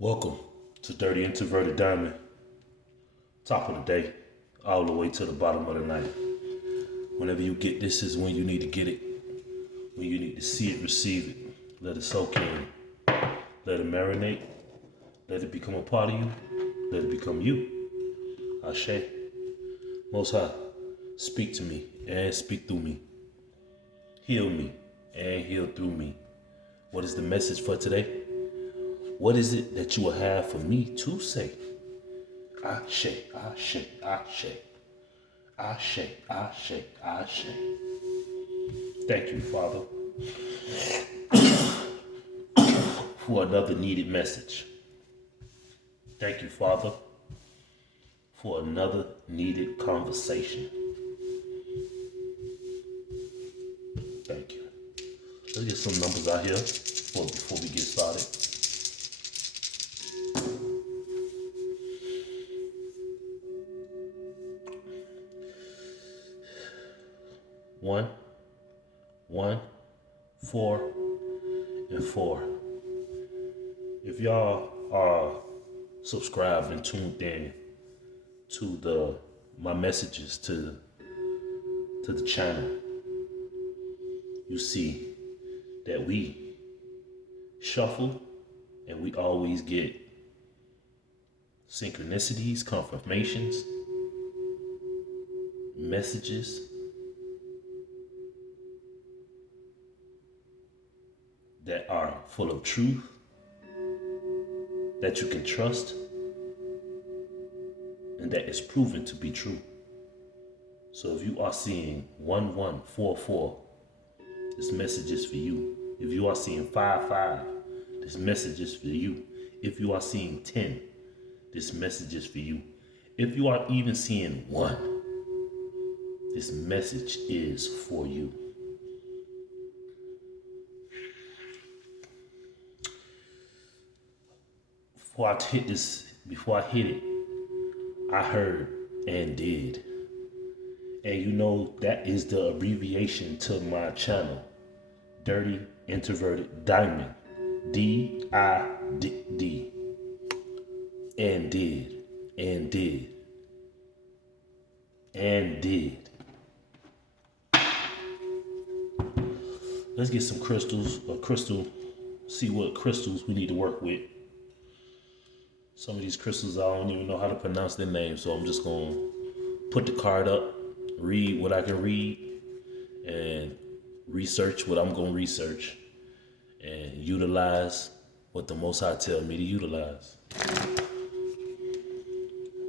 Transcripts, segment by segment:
Welcome to Dirty Introverted Diamond. Top of the day, all the way to the bottom of the night. Whenever you get this is when you need to get it. When you need to see it, receive it. Let it soak in. Let it marinate. Let it become a part of you. Let it become you. Ashe. Most High, speak to me and speak through me. Heal me and heal through me. What is the message for today? What is it that you will have for me to say? Ashe, Ashe, Ashe, Ashe, Ashe, Ashe. Thank you, Father, for another needed message. Thank you, Father, for another needed conversation. Thank you. Let's get some numbers out here before we get started. One, 4, and 4. If y'all are subscribed and tuned in to my messages to the channel, you see that we shuffle and we always get synchronicities, confirmations, messages that are full of truth, that you can trust, and that is proven to be true. So if you are seeing 1144, this message is for you. If you are seeing 55, this message is for you. If you are seeing 10, this message is for you. If you are even seeing 1, this message is for you. Before I hit it, I heard and did. And you know that is the abbreviation to my channel, Dirty Introverted Diamond, D-I-D. And did, and did, and did. Let's get some crystals, see what crystals we need to work with. Some of these crystals, I don't even know how to pronounce their names, so I'm just going to put the card up, read what I can read, and research what I'm going to research, and utilize what the Most High tell me to utilize.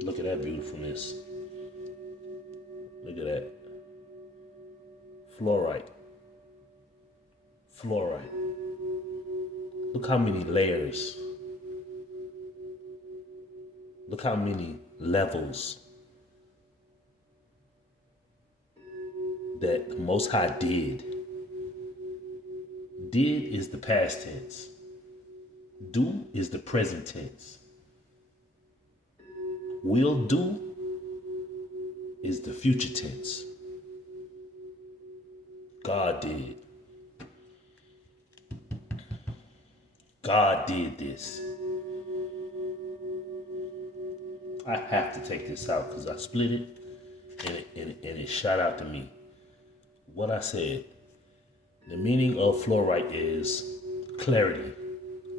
Look at that beautifulness. Look at that. Fluorite. Look how many layers. Look how many levels that the Most High did. Did is the past tense. Do is the present tense. Will do is the future tense. God did. God did this. I have to take this out because I split it and it shot out to me. What I said, the meaning of fluorite is clarity,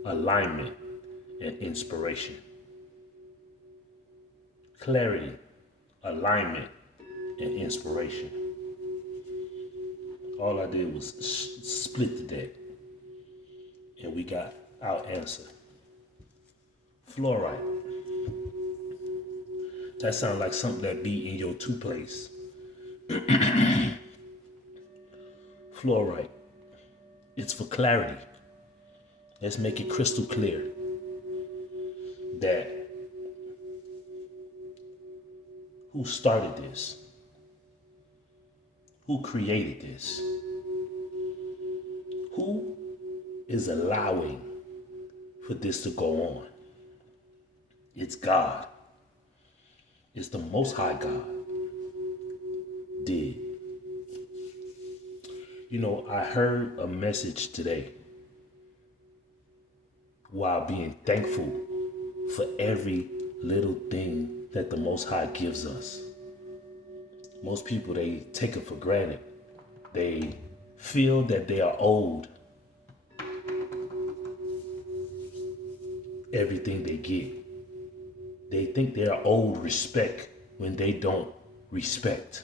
alignment, and inspiration. Clarity, alignment, and inspiration. All I did was split the deck, and we got our answer. Fluorite. That sounds like something that be in your 2 place. Fluorite. It's for clarity. Let's make it crystal clear that who started this? Who created this? Who is allowing for this to go on? It's God. It's the Most High God did. You know, I heard a message today while being thankful for every little thing that the Most High gives us. Most people, they take it for granted. They feel that they are owed everything they get. They think they are owed respect when they don't respect.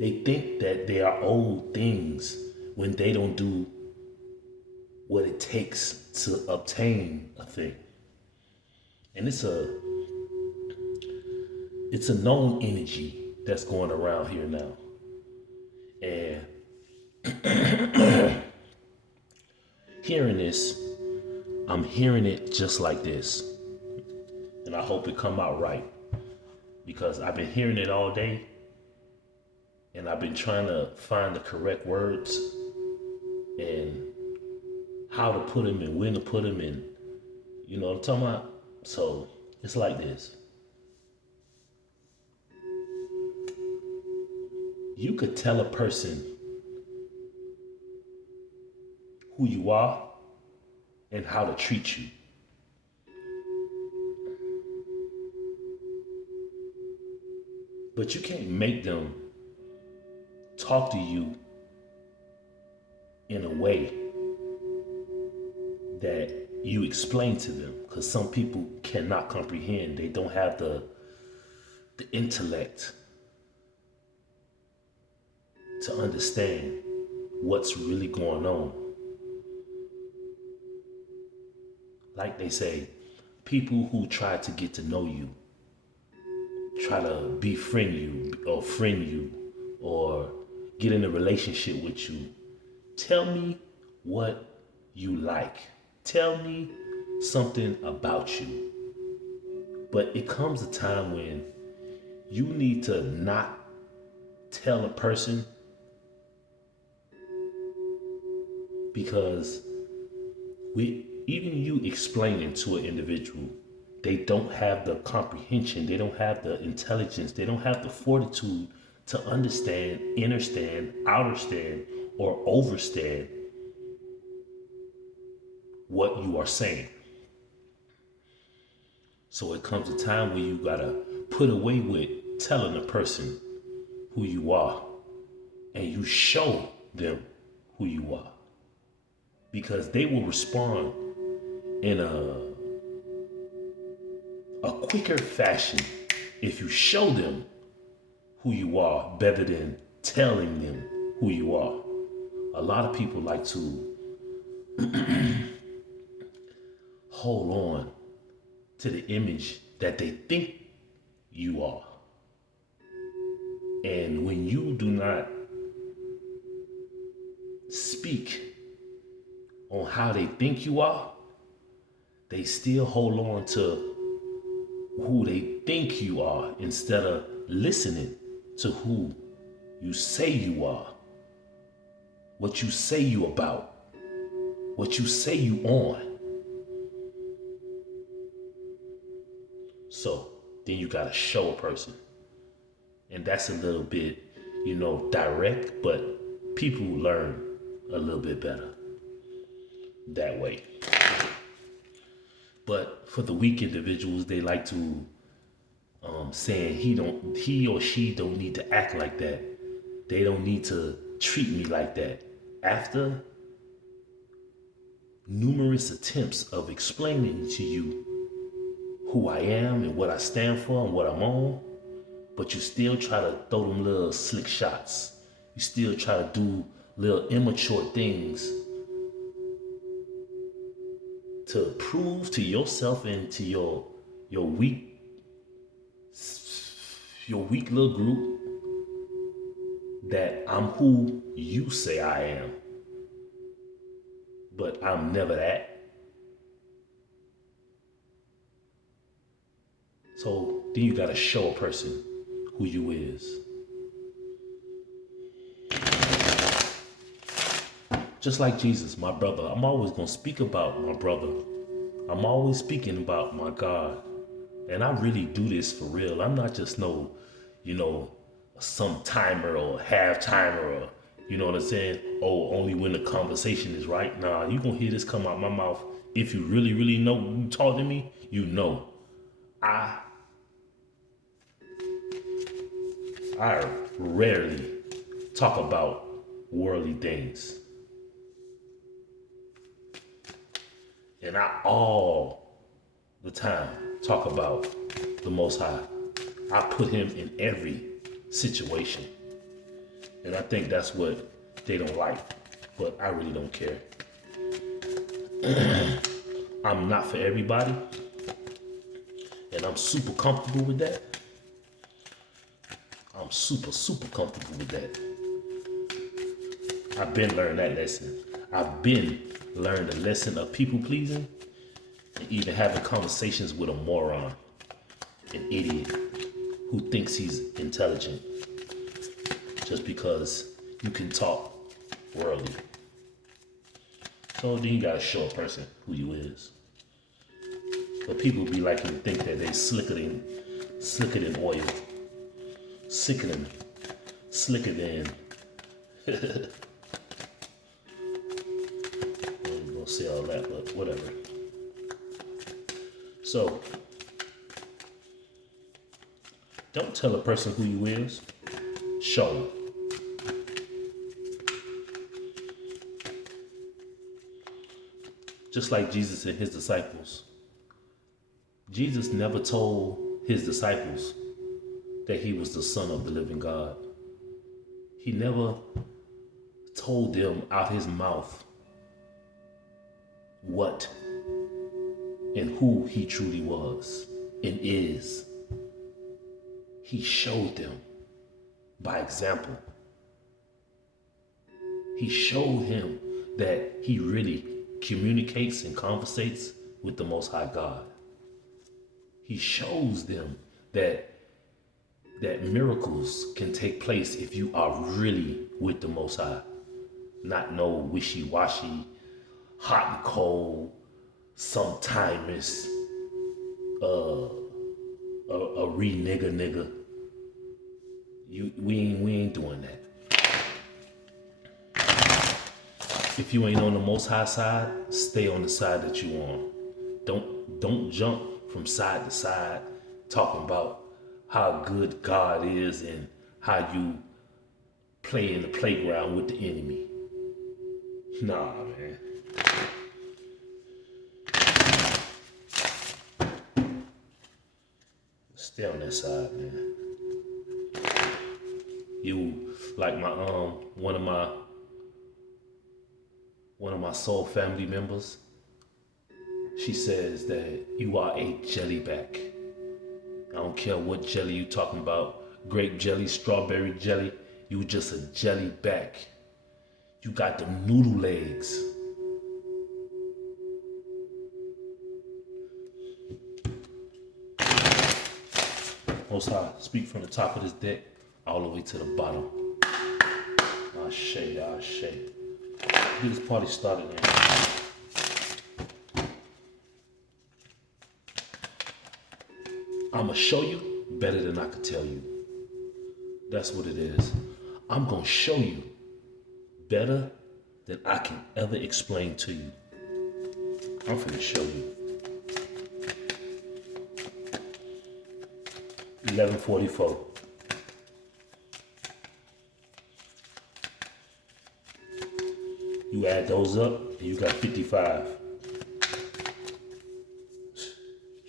They think that they are owed things when they don't do what it takes to obtain a thing. And it's a known energy that's going around here now. And hearing this, I'm hearing it just like this. And I hope it come out right. Because I've been hearing it all day. And I've been trying to find the correct words and how to put them and when to put them in. You know what I'm talking about? So it's like this. You could tell a person who you are and how to treat you. But you can't make them talk to you in a way that you explain to them, because some people cannot comprehend. They don't have the intellect to understand what's really going on. Like they say, people who try to get to know you, try to befriend you or friend you or get in a relationship with you, tell me what you like. Tell me something about you. But it comes a time when you need to not tell a person, because even you explaining to an individual, they don't have the comprehension, they don't have the intelligence, they don't have the fortitude to understand, understand, understand, or overstand what you are saying. So it comes a time where you gotta put away with telling a person who you are, and you show them who you are, because they will respond in a quicker fashion if you show them who you are better than telling them who you are. A lot of people like to hold on to the image that they think you are. And when you do not speak on how they think you are, they still hold on to who they think you are instead of listening to who you say you are, what you say you about, what you say you on. So then you gotta show a person. And that's a little bit, direct, but people learn a little bit better that way. But for the weak individuals, they like to saying he or she don't need to act like that. They don't need to treat me like that. After numerous attempts of explaining to you who I am and what I stand for and what I'm on, but you still try to throw them little slick shots. You still try to do little immature things to prove to yourself and to your weak little group that I'm who you say I am. But I'm never that. So then you gotta show a person who you is. Just like Jesus, my brother, I'm always gonna speak about my brother. I'm always speaking about my God. And I really do this for real. I'm not just some timer or half timer or, you know what I'm saying? Oh, only when the conversation is right. Nah, you gonna hear this come out my mouth if you really, really know, you talk to me, you know, I rarely talk about worldly things. And I all the time talk about the Most High. I put him in every situation. And I think that's what they don't like. But I really don't care. I'm not for everybody. And I'm super comfortable with that. I'm super, super comfortable with that. I've been learning that lesson. I've been learning the lesson of people pleasing and even having conversations with a moron, an idiot who thinks he's intelligent just because you can talk worldly. So then you gotta show a person who you is. But people be like you to think that they slicker than oil. Slicker than I ain't gonna say all that, but whatever. So don't tell a person who you is. Show them. Just like Jesus and his disciples. Jesus never told his disciples that he was the Son of the living God. He never told them out his mouth what and who he truly was and is. He showed them by example. He showed him that he really communicates and conversates with the Most High God. He shows them that miracles can take place if you are really with the Most High. Not no wishy-washy, hot and cold, sometimes a nigga. We ain't doing that. If you ain't on the Most High side, stay on the side that you on. Don't jump from side to side talking about how good God is and how you play in the playground with the enemy. Nah, man. Stay on that side, man. You like my one of my soul family members. She says that you are a jellyback. I don't care what jelly you talking about. Grape jelly, strawberry jelly. You just a jellyback. You got the noodle legs. Most High, speak from the top of this deck all the way to the bottom. Ashe. Get this party started, man. I'ma show you better than I could tell you. That's what it is. I'm gonna show you better than I can ever explain to you. I'm finna show you. 11:44. You add those up, and you got 55.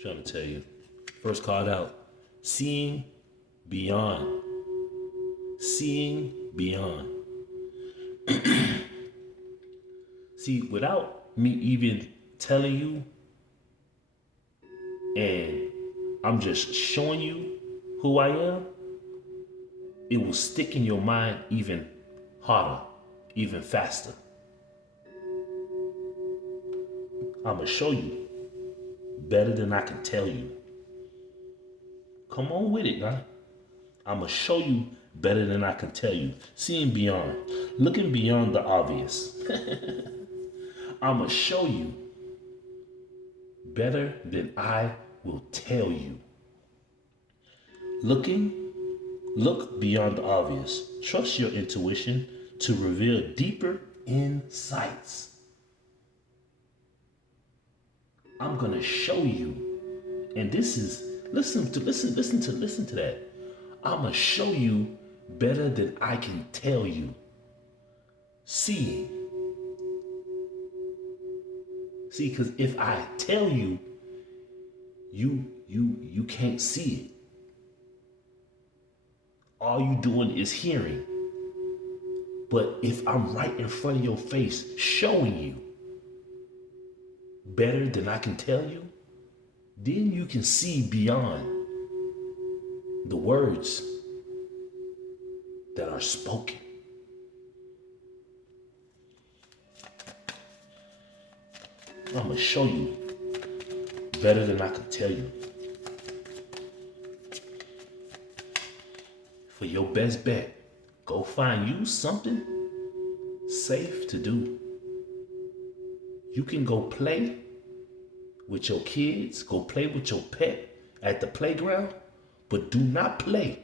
Trying to tell you. First card out. Seeing beyond. Seeing beyond. See, without me even telling you, and I'm just showing you who I am, it will stick in your mind even harder, even faster. I'm gonna show you better than I can tell you. Come on with it, guy. I'm gonna show you better than I can tell you. Seeing beyond, looking beyond the obvious. I'm gonna show you better than I will tell you. Look beyond the obvious. Trust your intuition to reveal deeper insights. I'm gonna show you. And this is listen to that. I'm gonna show you better than I can tell you. Seeing. See, because if I tell you, you can't see it. All you doing is hearing. But if I'm right in front of your face showing you better than I can tell you, then you can see beyond the words that are spoken. I'm gonna show you better than I can tell you. For your best bet, go find you something safe to do. You can go play with your kids, go play with your pet at the playground, but do not play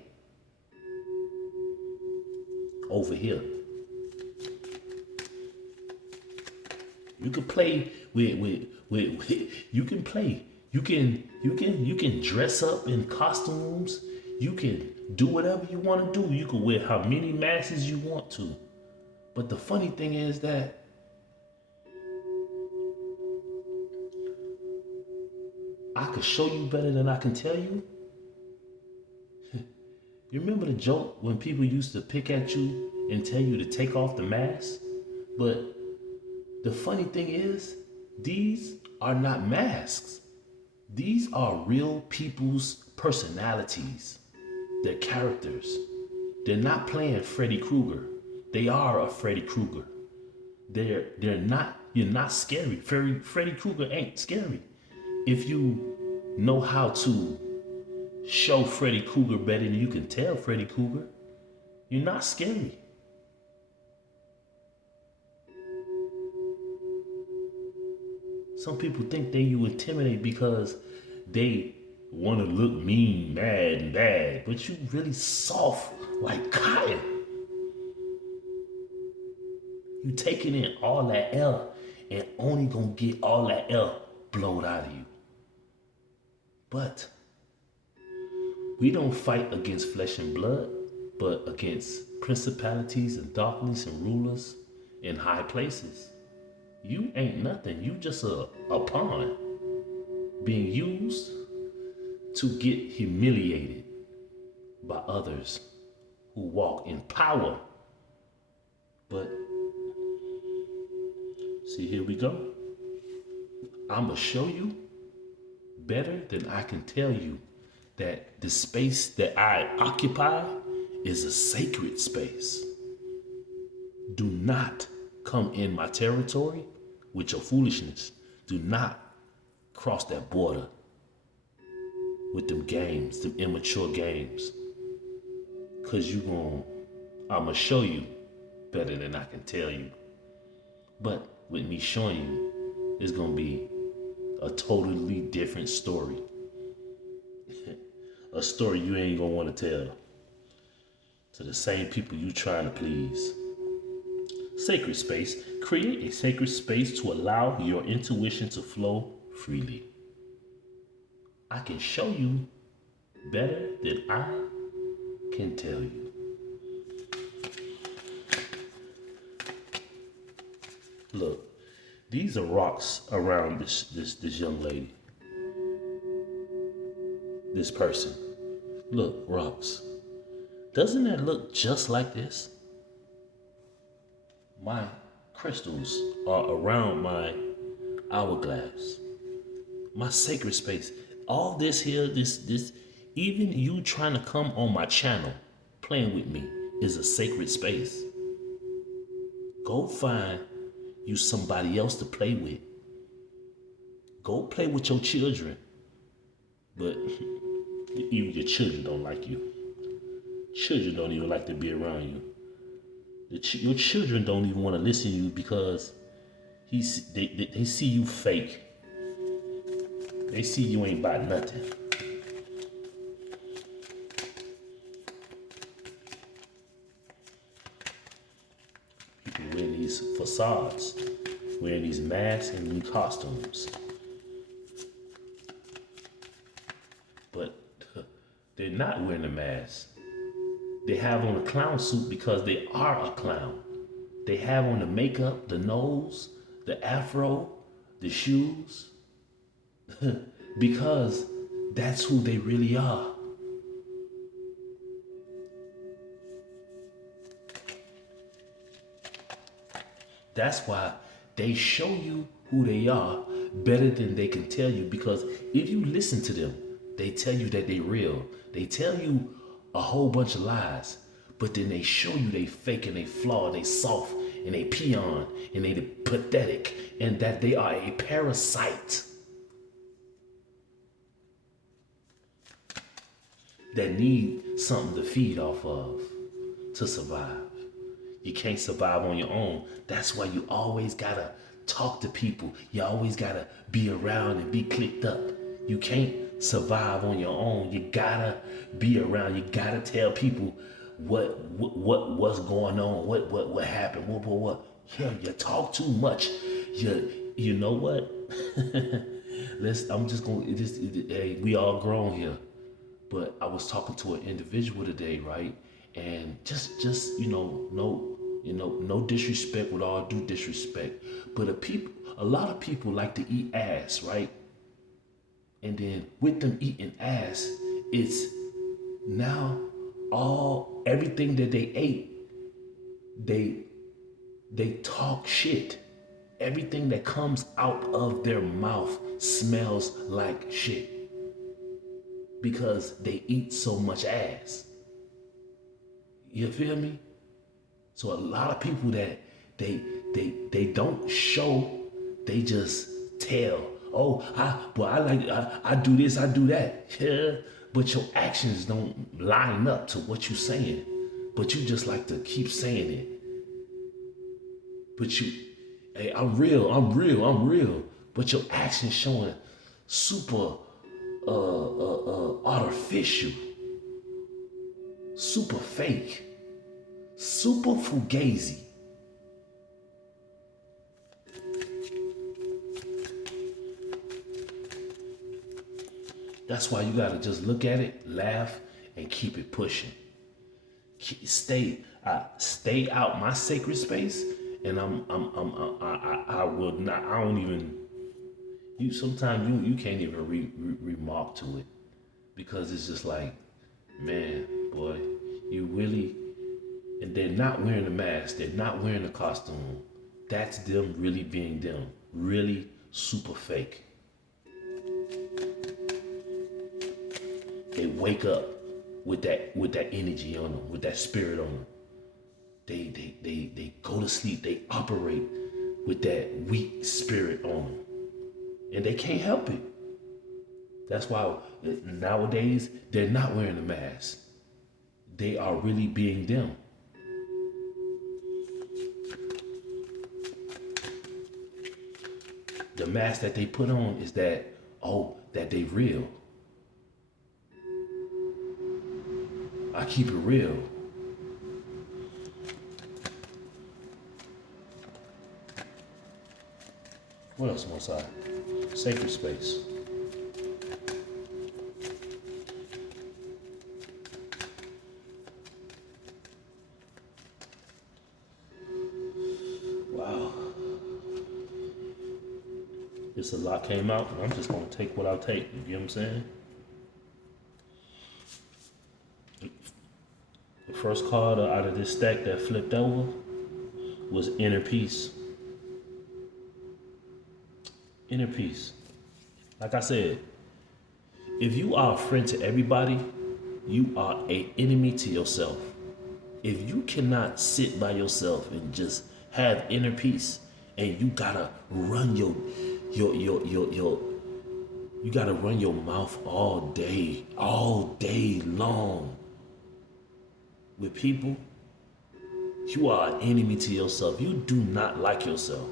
over here. You can play with you can play. You can dress up in costumes. You can do whatever you want to do. You can wear how many masks you want to. But the funny thing is that I could show you better than I can tell you. You remember the joke when people used to pick at you and tell you to take off the mask? But the funny thing is, these are not masks. These are real people's personalities, their characters. They're not playing Freddy Krueger. They are a Freddy Krueger. They're not, you're not scary. Freddy Krueger ain't scary. If you know how to show Freddy Krueger better than you can tell Freddy Krueger, you're not scary. Some people think you intimidate because they want to look mean, mad, and bad, but you really soft like cotton. You taking in all that air and only gonna get all that air blowed out of you. But we don't fight against flesh and blood, but against principalities and darkness and rulers in high places. You ain't nothing. You just a pawn being used to get humiliated by others who walk in power. But see, here we go. I'm gonna show you better than I can tell you that the space that I occupy is a sacred space. Do not come in my territory with your foolishness. Do not cross that border with them games, them immature games. Cause I'ma show you better than I can tell you. But with me showing you, it's gonna be a totally different story. A story you ain't gonna wanna tell to the same people you trying to please. Sacred space. Create a sacred space to allow your intuition to flow freely. I can show you better than I can tell you. Look, these are rocks around this young lady. This person. Look, rocks. Doesn't that look just like this? My crystals are around my hourglass. My sacred space. All this here, this, even you trying to come on my channel, playing with me, is a sacred space. Go find you somebody else to play with. Go play with your children. But even your children don't like you. Children don't even like to be around you. Your children don't even want to listen to you because they see you fake. They see you ain't about nothing. People wearing these facades, wearing these masks and these costumes. they're not wearing a mask. They have on a clown suit because they are a clown. They have on the makeup, the nose, the afro, the shoes, because that's who they really are. That's why they show you who they are better than they can tell you, because if you listen to them, they tell you that they real. They tell you a whole bunch of lies, but then they show you they fake and they flawed, they soft and they peon and they pathetic, and that they are a parasite that need something to feed off of to survive. You can't survive on your own. That's why you always gotta talk to people. You always gotta be around and be clicked up. You can't survive on your own. You gotta be around. You gotta tell people what's going on, what happened, what. Yeah, you talk too much. You know what? Hey, we all grown here. But I was talking to an individual today, right? And just no disrespect, with all due disrespect, but a lot of people like to eat ass, right? And then with them eating ass, it's now everything that they ate, they talk shit. Everything that comes out of their mouth smells like shit, because they eat so much ass. You feel me? So a lot of people that they don't show, they just tell. Oh, I do this, I do that. Yeah, but your actions don't line up to what you're saying. But you just like to keep saying it. But hey, I'm real. But your actions showing super artificial, super fake, super fugazi. That's why you gotta just look at it, laugh, and keep it pushing. Stay out my sacred space, and I will not. I don't even. You sometimes you can't even remark to it, because it's just like, man, boy, you really. And they're not wearing a mask. They're not wearing a costume. That's them really being them. Really super fake. They wake up with that energy on them, with that spirit on them. They go to sleep. They operate with that weak spirit on them, and they can't help it. That's why nowadays they're not wearing a mask. They are really being them. The mask that they put on is that they real. I keep it real. What else must I? Sacred space. Wow. Just a lot came out, and I'm just gonna take what I'll take. You get what I'm saying? The first card out of this stack that flipped over was Inner Peace. Inner peace. Like I said, if you are a friend to everybody, you are an enemy to yourself. If you cannot sit by yourself and just have inner peace, and you gotta run you gotta run your mouth all day long with people, you are an enemy to yourself. You do not like yourself.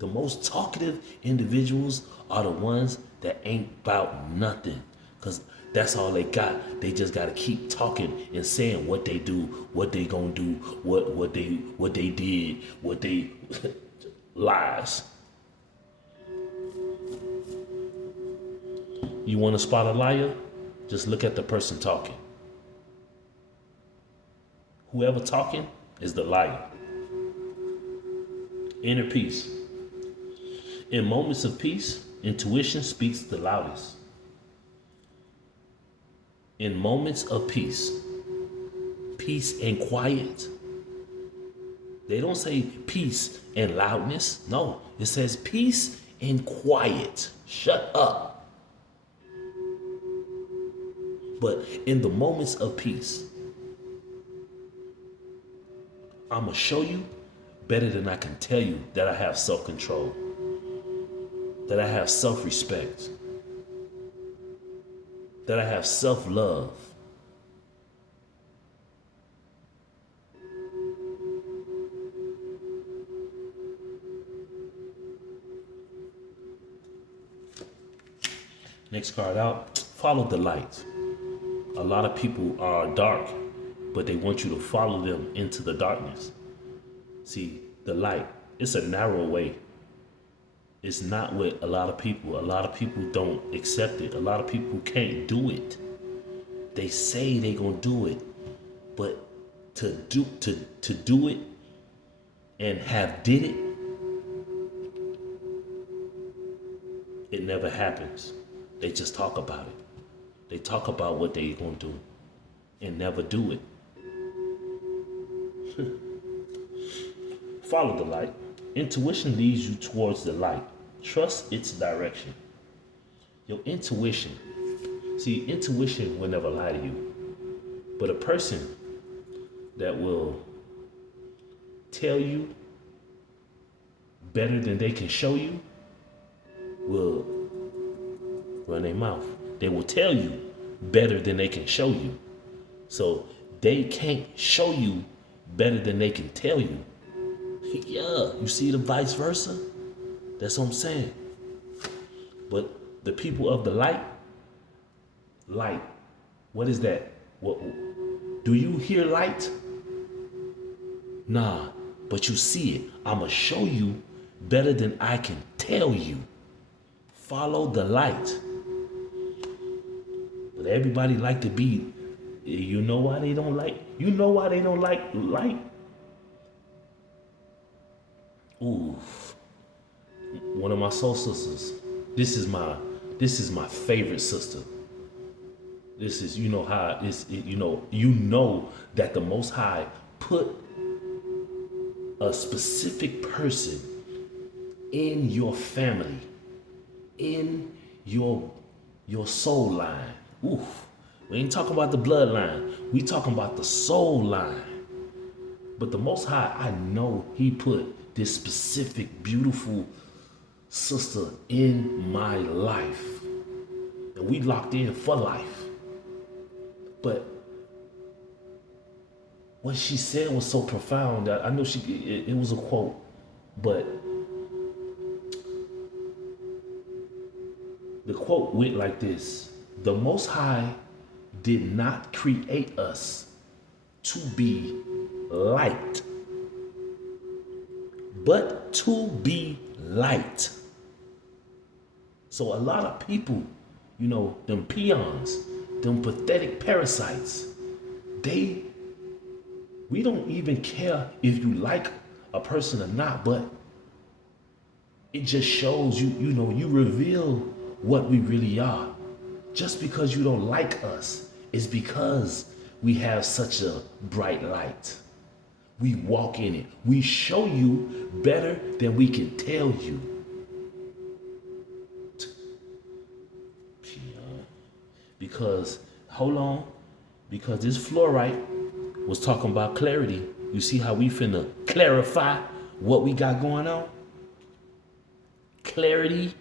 The most talkative individuals are the ones that ain't about nothing, because that's all they got. They just gotta keep talking and saying what they do, what they gonna do, what they did, what they lies. You want to spot a liar? Just look at the person talking. Whoever talking is the liar. Inner peace. In moments of peace, intuition speaks the loudest. In moments of peace and quiet. They don't say peace and loudness. No, it says peace and quiet. Shut up. But in the moments of peace, I'm going to show you better than I can tell you that I have self-control, that I have self-respect, that I have self-love. Next card out, follow the light. A lot of people are dark, but they want you to follow them into the darkness. See, the light, it's a narrow way. It's not what a lot of people don't accept it. A lot of people can't do it. They say they gonna do it, but to do it and have did it, it never happens. They just talk about it. They talk about what they gonna do and never do it. Follow the light. Intuition leads you towards the light. Trust its direction. Your intuition. See, intuition will never lie to you. But a person that will tell you better than they can show you will run their mouth. They will tell you better than they can show you. So they can't show you better than they can tell you. Yeah, you see the vice versa? That's what I'm saying. But the people of the light, what is that? What do you hear light? Nah, but you see it. I'ma show you better than I can tell you. Follow the light. But everybody like to be, you know why they don't like light? Ooh, one of my soul sisters. This is my favorite sister. This is, you know how it's, you know that the Most High put a specific person in your family, in your soul line. Oof. We ain't talking about the bloodline. We talking about the soul line. But the Most High, I know He put this specific, beautiful sister in my life. And we locked in for life. But what she said was so profound that I know it was a quote, but the quote went like this: the Most High did not create us to be light, but to be light. So a lot of people, them peons, them pathetic parasites, we don't even care if you like a person or not, but it just shows you reveal what we really are. Just because you don't like us is because we have such a bright light. We walk in it. We show you better than we can tell you. Because, hold on, because this fluorite was talking about clarity. You see how we finna clarify what we got going on? Clarity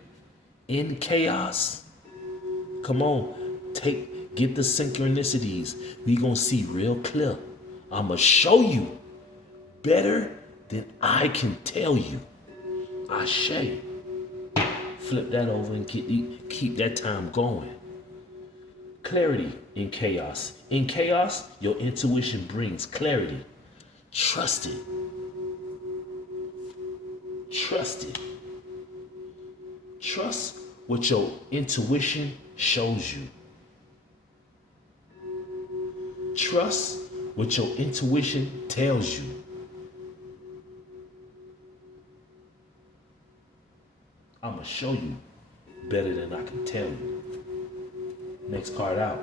in chaos. Come on, get the synchronicities. We gonna see real clear. I'ma show you better than I can tell you. Ashe. Flip that over and keep that time going. Clarity in chaos. In chaos, your intuition brings clarity. Trust it. Trust it. Trust what your intuition shows you. Trust what your intuition tells you. I'm going to show you better than I can tell you. Next card out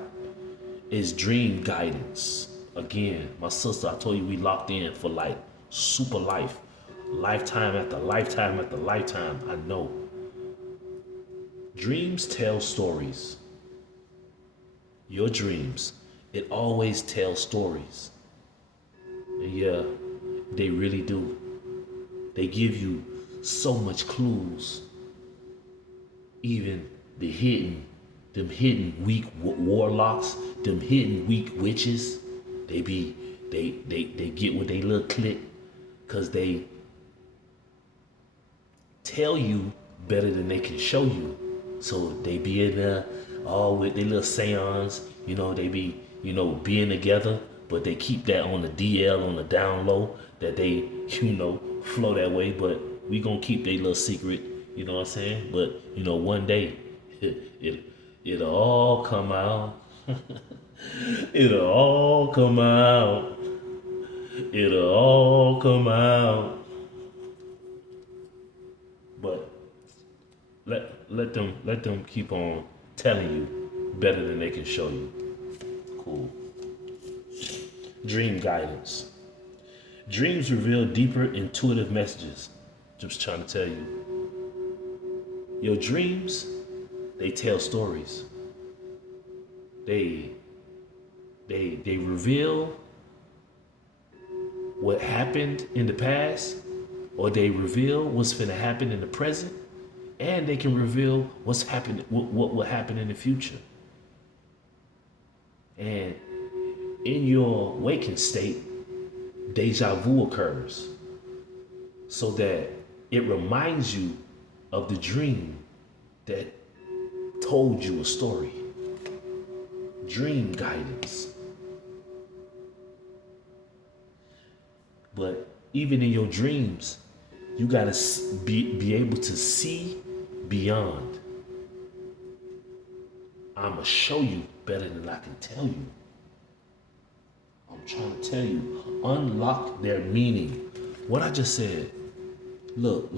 is dream guidance. Again, my sister, I told you we locked in for like super life. Lifetime after lifetime after lifetime, I know. Dreams tell stories. Your dreams, it always tells stories. And yeah, they really do. They give you so much clues. Even them hidden weak warlocks, them hidden weak witches, they get with they little clique, cause they tell you better than they can show you. So they be in there all with their little seance, they be, being together, but they keep that on the DL, on the down low, that they, flow that way, but we gonna keep their little secret, you know what I'm saying? But, one day, it'll all come out. It'll all come out. It'll all come out. But let them keep on telling you better than they can show you. Cool. Dream guidance. Dreams reveal deeper intuitive messages. Just trying to tell you. Your dreams, they tell stories. They reveal what happened in the past, or they reveal what's finna happen in the present, and they can reveal what's happening, what will happen in the future. And in your waking state, deja vu occurs, so that it reminds you of the dream that told you a story. Dream guidance. But even in your dreams, you gotta be able to see beyond. I'ma show you better than I can tell you. I'm trying to tell you, unlock their meaning. What I just said, look.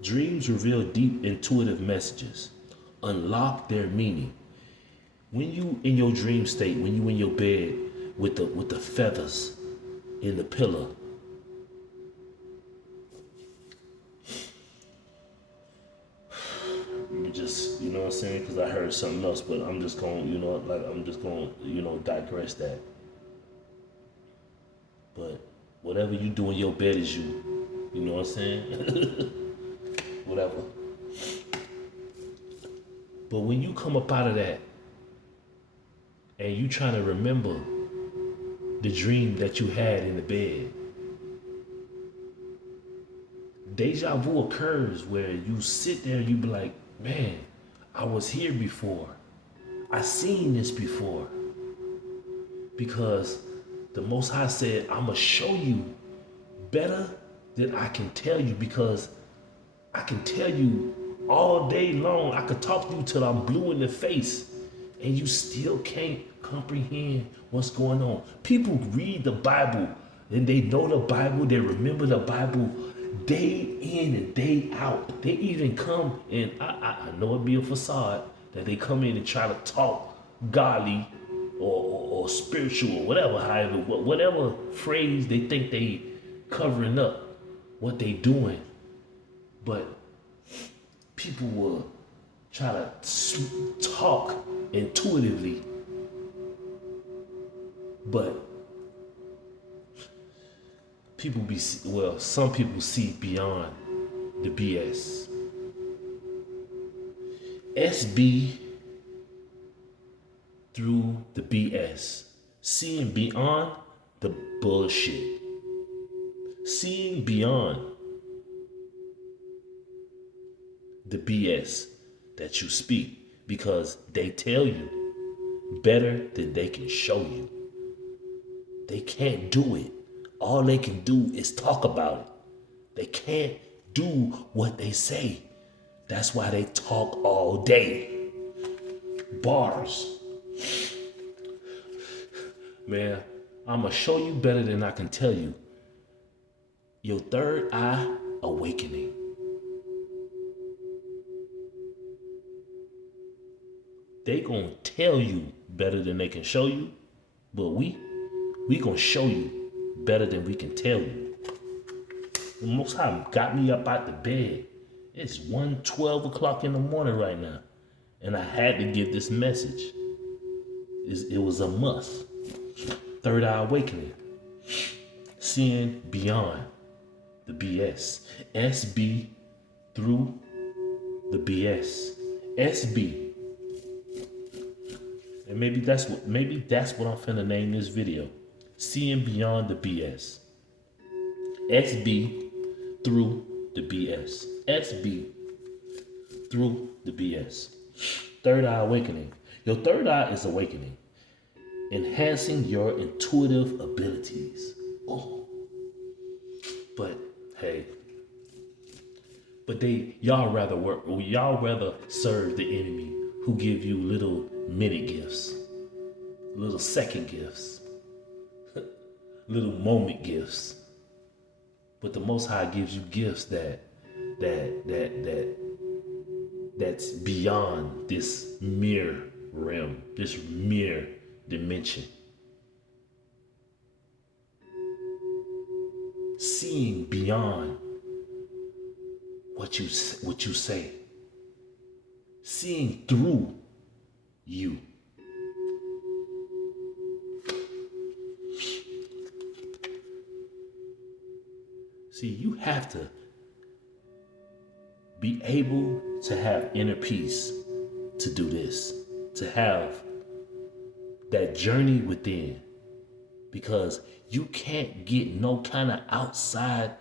Dreams reveal deep intuitive messages. Unlock their meaning. When you in your dream state, when you in your bed with the feathers in the pillow, you just, you know what I'm saying? Because I heard something else, but I'm just going, digress that. But whatever you do in your bed is you. You know what I'm saying? Whatever. But when you come up out of that and you trying to remember the dream that you had in the bed, deja vu occurs where you sit there and you be like, man, I was here before. I seen this before. Because the Most High said, I'ma show you better than I can tell you, because I can tell you all day long. I could talk to you till I'm blue in the face and you still can't comprehend what's going on. People read the Bible and they know the Bible, they remember the Bible day in and day out. They even come, and I know it'd be a facade, that they come in and try to talk godly or spiritual or whatever phrase they think they covering up what they doing. But people will try to talk intuitively, but some people see beyond the BS. SB through the BS. Seeing beyond the bullshit. Seeing beyond the BS that you speak, because they tell you better than they can show you. They can't do it. All they can do is talk about it. They can't do what they say. That's why they talk all day. Bars. Man, I'ma show you better than I can tell you. Your third eye awakening. They gonna tell you better than they can show you, but we gonna show you better than we can tell you. The Most High got me up out the bed. It's 1:12 o'clock in the morning right now, and I had to give this message. It was a must. Third eye awakening. Seeing beyond the BS. SB through the BS. SB. And maybe that's what I'm finna name this video. Seeing beyond the BS. SB through the BS. SB through the BS. Third eye awakening. Your third eye is awakening. Enhancing your intuitive abilities. Oh. But hey. But y'all rather serve the enemy who give you little minute gifts, little second gifts, little moment gifts. But the Most High gives you gifts that's beyond this mere realm, this mere dimension. Seeing beyond what you say. Seeing through you. See, you have to be able to have inner peace to do this, to have that journey within, because you can't get no kind of outside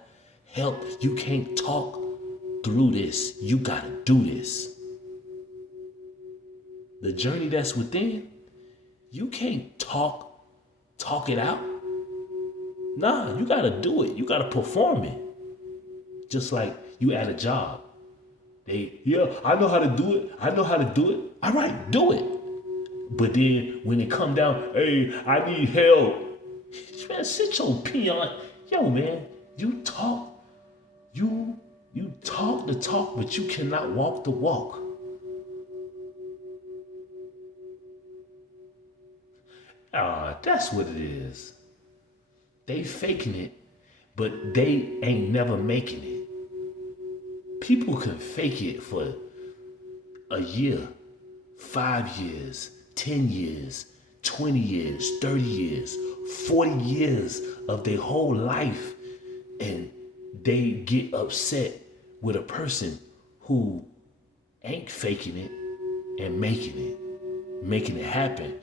help. You can't talk through this. You gotta do this. The journey that's within, you can't talk it out. Nah, you gotta do it. You gotta perform it. Just like you at a job. I know how to do it. I know how to do it. All right, do it. But then when it come down, hey, I need help. Man, sit your peon. Yo, man, you talk the talk, but you cannot walk the walk. That's what it is. They faking it, but they ain't never making it. People can fake it for a year, 5 years, 10 years, 20 years, 30 years, 40 years of their whole life, and they get upset with a person who ain't faking it and making it happen.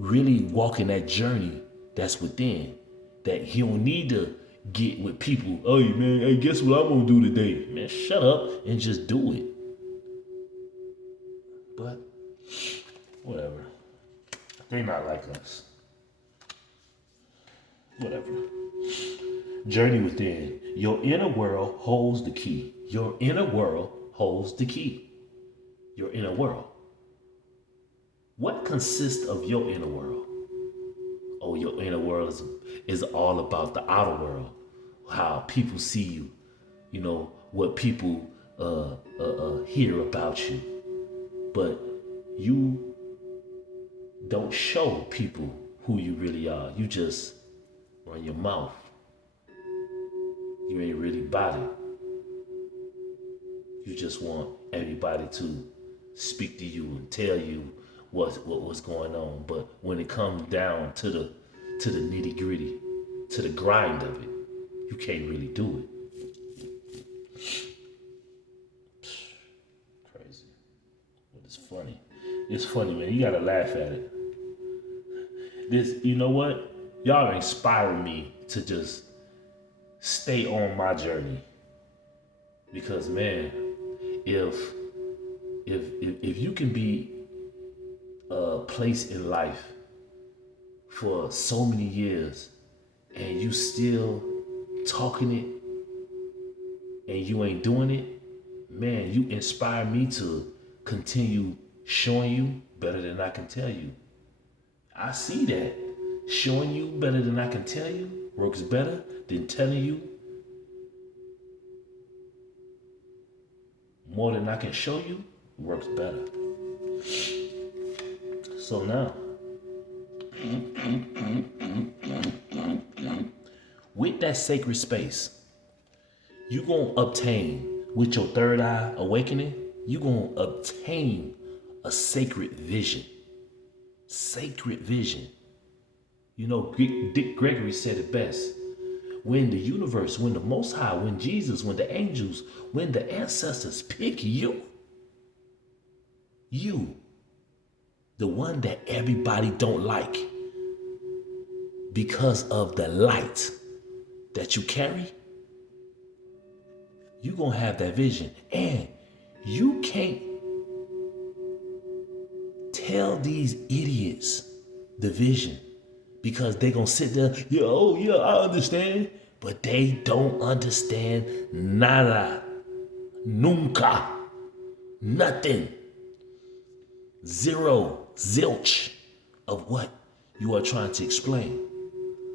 Really walking that journey that's within, that you don't need to get with people. Hey man, hey, guess what I'm gonna do today? Man, shut up and just do it. But whatever. They not like us. Whatever. Journey within. Your inner world holds the key. Your inner world holds the key. Your inner world. What consists of your inner world? Oh, your inner world is all about the outer world. How people see you. What people hear about you. But you don't show people who you really are. You just run your mouth. You ain't really about it. You just want everybody to speak to you and tell you what was going on. But when it comes down to the nitty gritty, to the grind of it, you can't really do it. Crazy. But it's funny. It's funny, man. You gotta laugh at it. You know what? Y'all inspire me to just stay on my journey. Because man, if you can be a place in life for so many years and you still talking it and you ain't doing it, man, you inspire me to continue showing you better than I can tell you. I see that. Showing you better than I can tell you works better than telling you more than I can show you works better. So now, with that sacred space, you're going to obtain, with your third eye awakening, you're going to obtain a sacred vision. Sacred vision. You know, Dick Gregory said it best. When the universe, when the Most High, when Jesus, when the angels, when the ancestors pick you, the one that everybody don't like because of the light that you carry, you're going to have that vision. And you can't tell these idiots the vision because they're going to sit there, yeah, oh yeah, I understand. But they don't understand nada, nunca, nothing, zero, zilch of what you are trying to explain.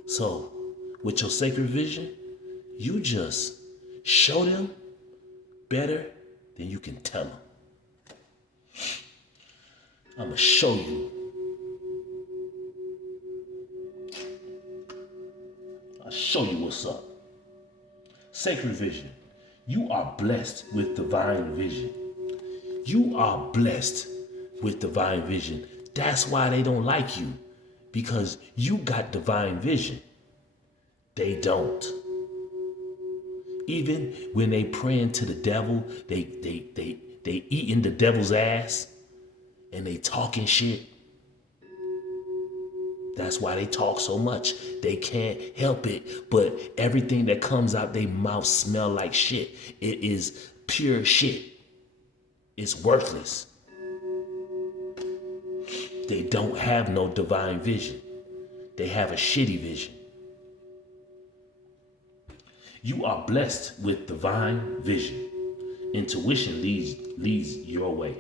So, with your sacred vision, you just show them better than you can tell them. I'm going to show you. I'll show you what's up. Sacred vision. You are blessed with divine vision. You are blessed with divine vision. That's why they don't like you. Because you got divine vision. They don't. Even when they praying to the devil, they eating the devil's ass and they talking shit. That's why they talk so much. They can't help it. But everything that comes out their mouth smell like shit. It is pure shit. It's worthless. They don't have no divine vision. They have a shitty vision. You are blessed with divine vision. Intuition leads your way.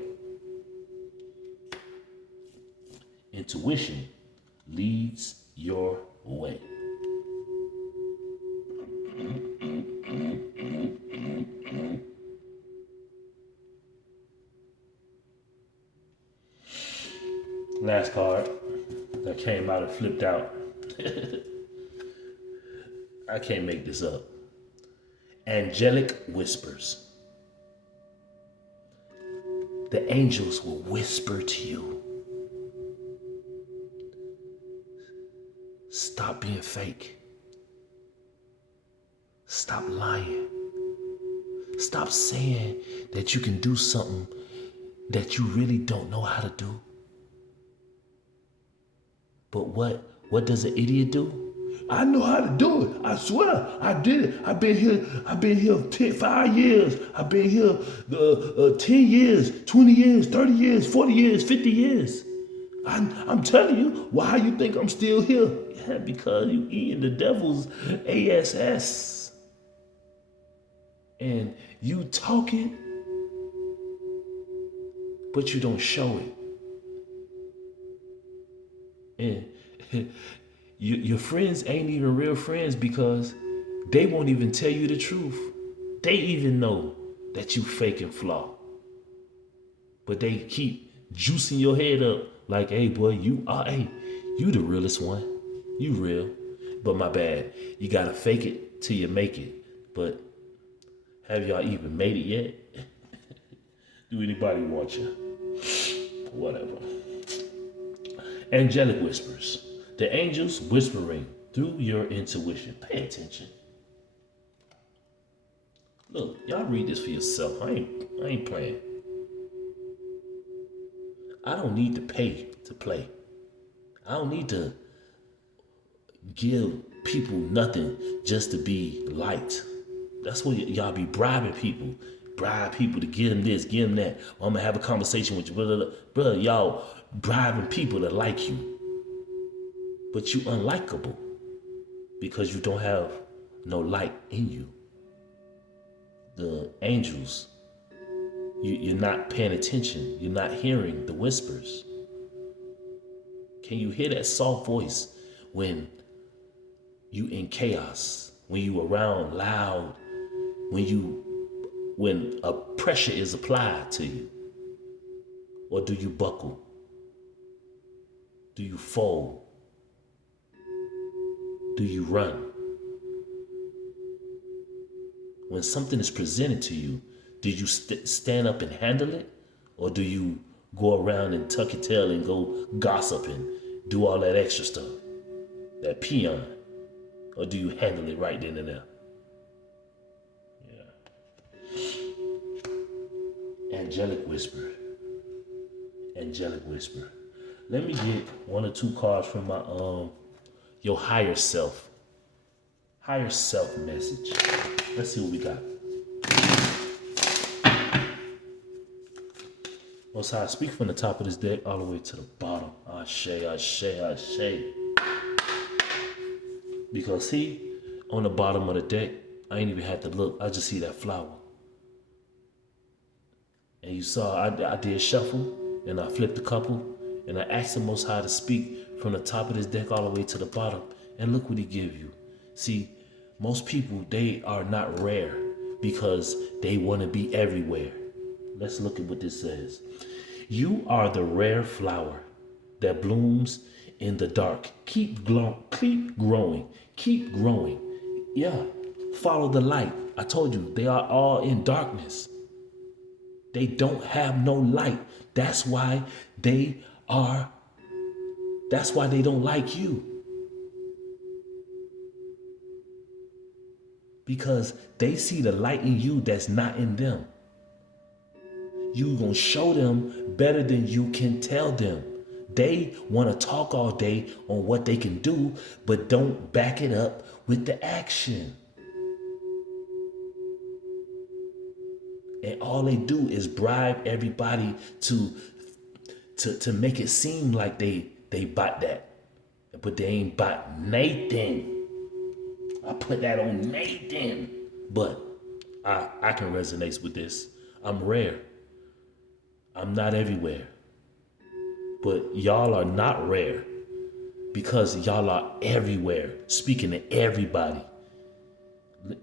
Intuition leads your way. Last card that came out and flipped out. I can't make this up. Angelic whispers. The angels will whisper to you. Stop being fake. Stop lying. Stop saying that you can do something that you really don't know how to do. But what does an idiot do? I know how to do it. I swear, I did it. I've been here 5 years. I've been here 10 years, 20 years, 30 years, 40 years, 50 years. I'm telling you, why you think I'm still here? Yeah, because you eating the devil's ass. And you talking, but you don't show it. And your friends ain't even real friends because they won't even tell you the truth. They even know that you fake and flaw. But they keep juicing your head up like, hey boy, you the realest one. You real. But my bad. You gotta fake it till you make it. But have y'all even made it yet? Do anybody want you? Whatever. Angelic whispers. The angels whispering through your intuition. Pay attention. Look, y'all read this for yourself. I ain't playing. I don't need to pay to play. I don't need to give people nothing just to be liked. That's what y'all be bribing people. Bribe people to give them this, give them that. Or I'm gonna have a conversation with you. Brother, y'all bribing people to like you. But you unlikable because you don't have no light in you. The angels You're not paying attention. You're not hearing the whispers. Can you hear that soft voice when you in chaos, when you around loud, when a pressure is applied to you? Or do you buckle? Do you fold? Do you run? When something is presented to you, do you stand up and handle it? Or do you go around and tuck your tail and go gossip and do all that extra stuff, that peon? Or do you handle it right then and there? Yeah. Angelic whisper. Angelic whisper. Let me get 1 or 2 cards from my your higher self. Higher self message. Let's see what we got. Most High, speak from the top of this deck all the way to the bottom. Ashe, ashe, ashe. Because see, on the bottom of the deck, I ain't even had to look. I just see that flower. And you saw I did shuffle, and I flipped a couple, and I asked the Most High to speak from the top of this deck all the way to the bottom. And look what he give you. See, most people, they are not rare because they want to be everywhere. Let's look at what this says. You are the rare flower that blooms in the dark. Keep growing. Keep growing. Yeah, follow the light. I told you, they are all in darkness. They don't have no light. That's why they don't like you. Because they see the light in you that's not in them. You gonna show them better than you can tell them. They want to talk all day on what they can do, but don't back it up with the action. And all they do is bribe everybody to make it seem like they bought that. But they ain't bought Nathan. I put that on Nathan. But I can resonate with this. I'm rare. I'm not everywhere. But y'all are not rare because y'all are everywhere, speaking to everybody.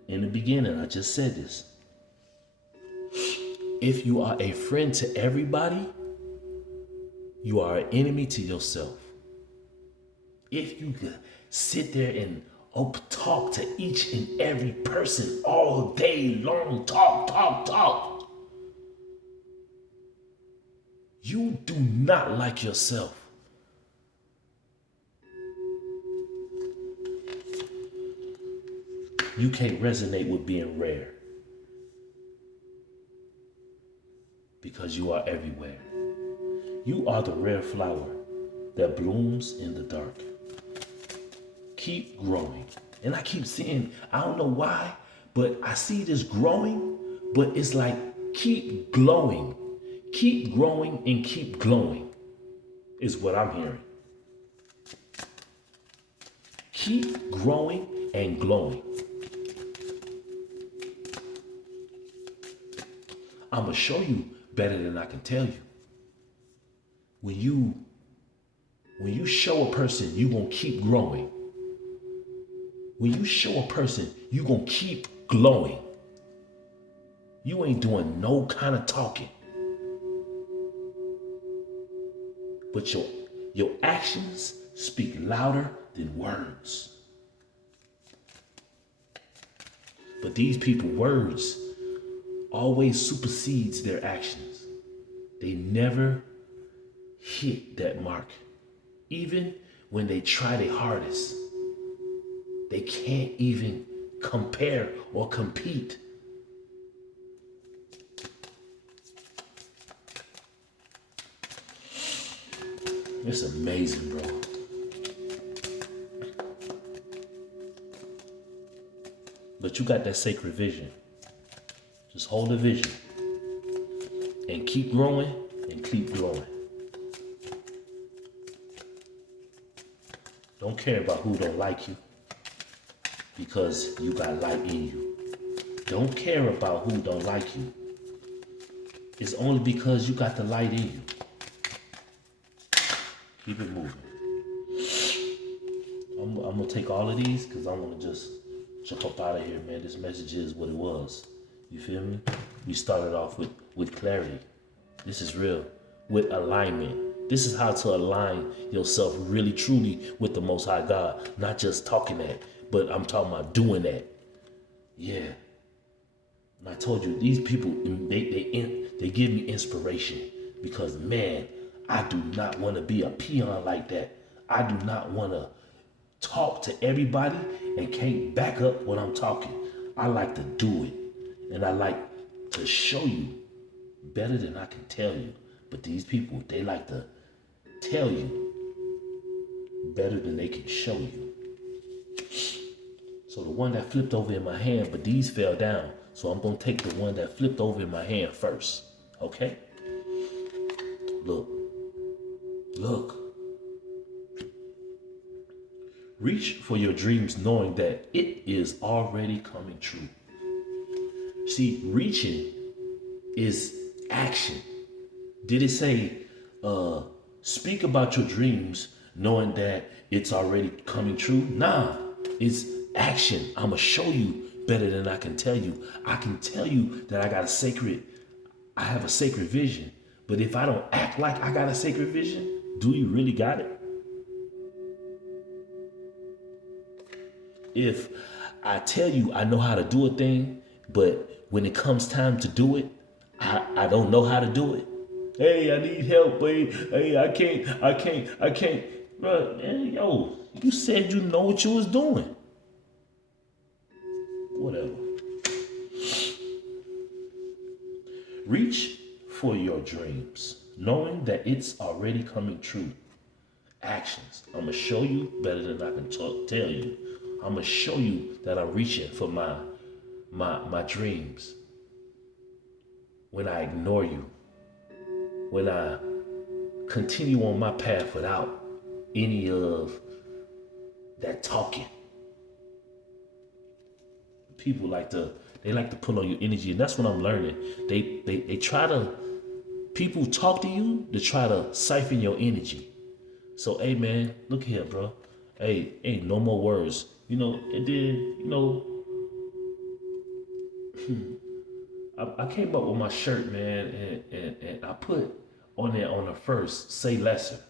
In the beginning, I just said this. If you are a friend to everybody, you are an enemy to yourself. If you sit there and talk to each and every person all day long, talk, you do not like yourself. You can't resonate with being rare because you are everywhere. You are the rare flower that blooms in the dark. Keep growing. And I keep seeing, I don't know why, but I see this growing, but it's like keep glowing. Keep growing and keep glowing is what I'm hearing. Keep growing and glowing. I'm going to show you better than I can tell you. When you show a person, you're going to keep growing. When you show a person, you're going to keep glowing. You ain't doing no kind of talking. But your actions speak louder than words. But these people, words always supersedes their actions. They never hit that mark. Even when they try their hardest, they can't even compare or compete. It's amazing, bro. But you got that sacred vision. Just hold the vision and keep growing and keep growing. Don't care about who don't like you because you got light in you. Don't care about who don't like you it's only because you got the light in you. Keep it moving. I'm gonna take all of these because I want to just jump up out of here, man. This message is what it was. You feel me? We started off with clarity. This is real. With alignment. This is how to align yourself really truly with the Most High God. Not just talking that, but I'm talking about doing that. Yeah. And I told you, these people, they give me inspiration because, man, I do not want to be a peon like that. I do not want to talk to everybody and can't back up what I'm talking. I like to do it. And I like to show you better than I can tell you. But these people, they like to tell you better than they can show you. So the one that flipped over in my hand, but these fell down. So I'm going to take the one that flipped over in my hand first. Okay? Look. Reach for your dreams knowing that it is already coming true. See, reaching is action. Did it say, speak about your dreams knowing that it's already coming true? Nah, it's action. I'm going to show you better than I can tell you. I can tell you that I have a sacred vision. But if I don't act like I got a sacred vision, do you really got it? If I tell you I know how to do a thing, but when it comes time to do it, I don't know how to do it. Hey, I need help, babe. Hey, I can't. Bro, man, yo, you said you know what you was doing. Whatever. Reach for your dreams, knowing that it's already coming true. Actions. I'm going to show you better than I can tell you. I'm going to show you that I'm reaching for my dreams. When I ignore you, when I continue on my path without any of that talking. People like to pull on your energy, and that's what I'm learning. They try to, people talk to you to try to siphon your energy. So, hey man, look here, bro. Hey, ain't no more words. And then, I came up with my shirt, man, and I put on there on the first, say lesser.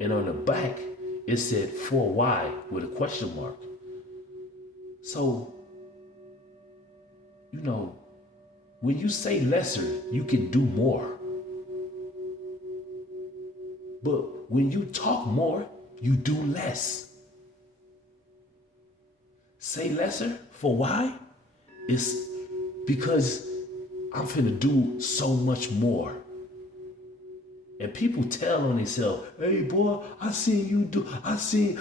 And on the back, it said for why with a question mark. So, when you say lesser, you can do more. But when you talk more, you do less. Say lesser for why? It's because I'm finna do so much more. And people tell on themselves, hey boy, I seen you do, I seen,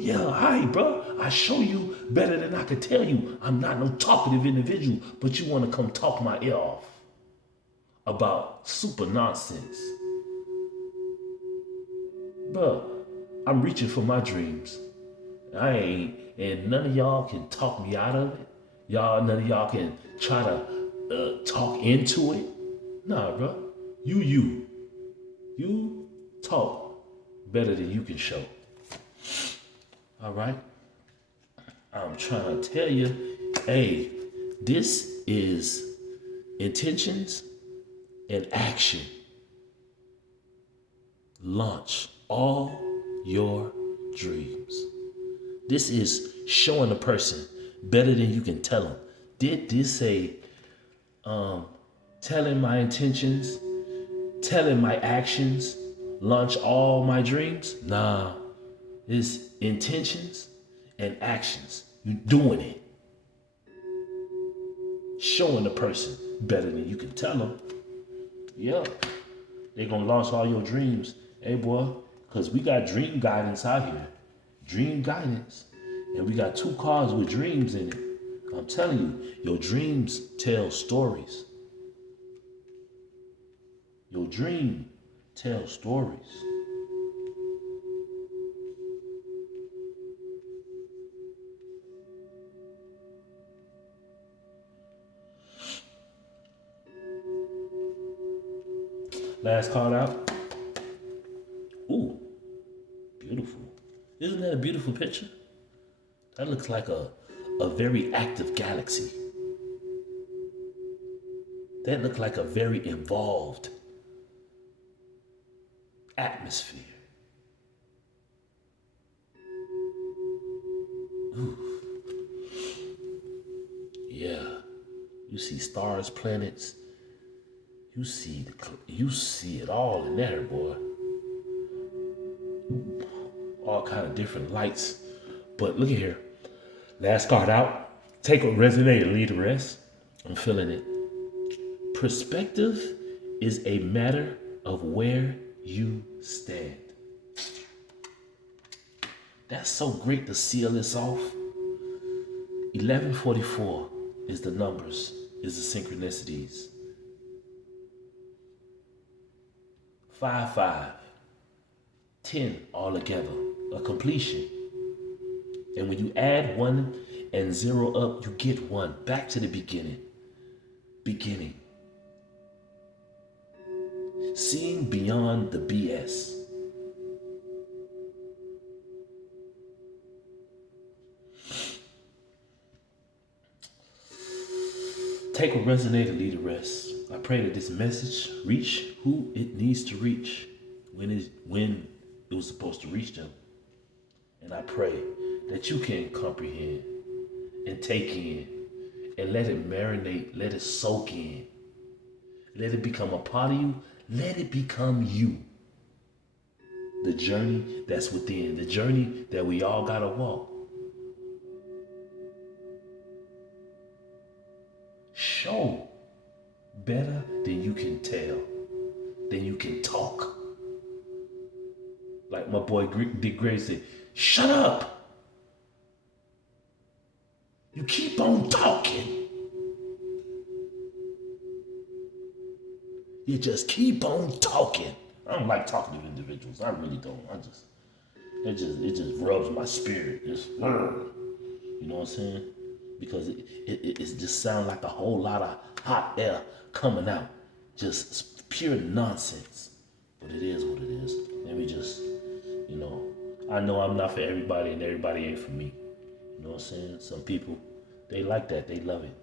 yeah, all right, bro. I show you better than I can tell you. I'm not no talkative individual, but you wanna come talk my ear off about super nonsense. Bro, I'm reaching for my dreams. And none of y'all can talk me out of it. None of y'all can try to talk into it. Nah, bro. You talk better than you can show. All right? I'm trying to tell you, hey, this is intentions and action. Launch all your dreams. This is showing a person better than you can tell them. Did this say telling my intentions, telling my actions, launch all my dreams? Nah, it's intentions and actions. You doing it. Showing the person better than you can tell them. Yeah, they gonna launch all your dreams. Hey boy, because we got dream guidance out here. Dream guidance. And we got 2 cars with dreams in it. I'm telling you, your dreams tell stories. Your dream tells stories. Last card out. Ooh, beautiful. Isn't that a beautiful picture? That looks like a very active galaxy. That looks like a very involved atmosphere. Ooh. Yeah. You see stars, planets. You see it all in there, boy. All kind of different lights. But look at here. Last card out. Take what resonates and leave the rest. I'm feeling it. Perspective is a matter of where you stand. That's so great to seal this off. 1144 is the numbers, is the synchronicities. 5, 5, 10 all together, a completion. And when you add 1 and 0 up, you get 1. Back to the beginning. Beginning. Seeing beyond the BS. Take what resonates and leave the rest. I pray that this message reach who it needs to reach when it was supposed to reach them. And I pray that you can comprehend and take in and let it marinate, let it soak in. Let it become a part of you. Let it become you. The journey that's within, the journey that we all gotta walk. Show better than you can tell, than you can talk. Like my boy Big Gray said, shut up. You keep on talking. You just keep on talking. I don't like talking to individuals. I really don't. It just rubs my spirit. Just, you know what I'm saying? Because it just sounds like a whole lot of hot air coming out. Just pure nonsense. But it is what it is. Let me just, I know I'm not for everybody and everybody ain't for me. You know what I'm saying? Some people, they like that. They love it.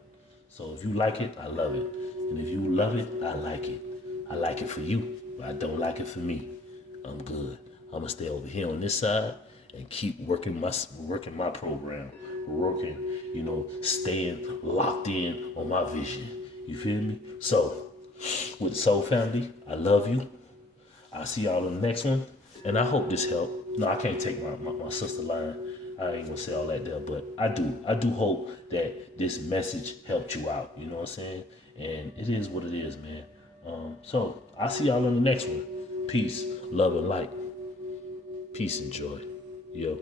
So if you like it, I love it. And if you love it, I like it. I like it for you, but I don't like it for me. I'm good. I'm gonna stay over here on this side and keep working my program, staying locked in on my vision. You feel me? So, with Soul Family, I love you. I'll see y'all on the next one, and I hope this helped. No, I can't take my sister line. I ain't gonna say all that there, but I do hope that this message helped you out. You know what I'm saying? And it is what it is, man. So I'll see y'all on the next one. Peace, love, and light. Peace and joy. Yo.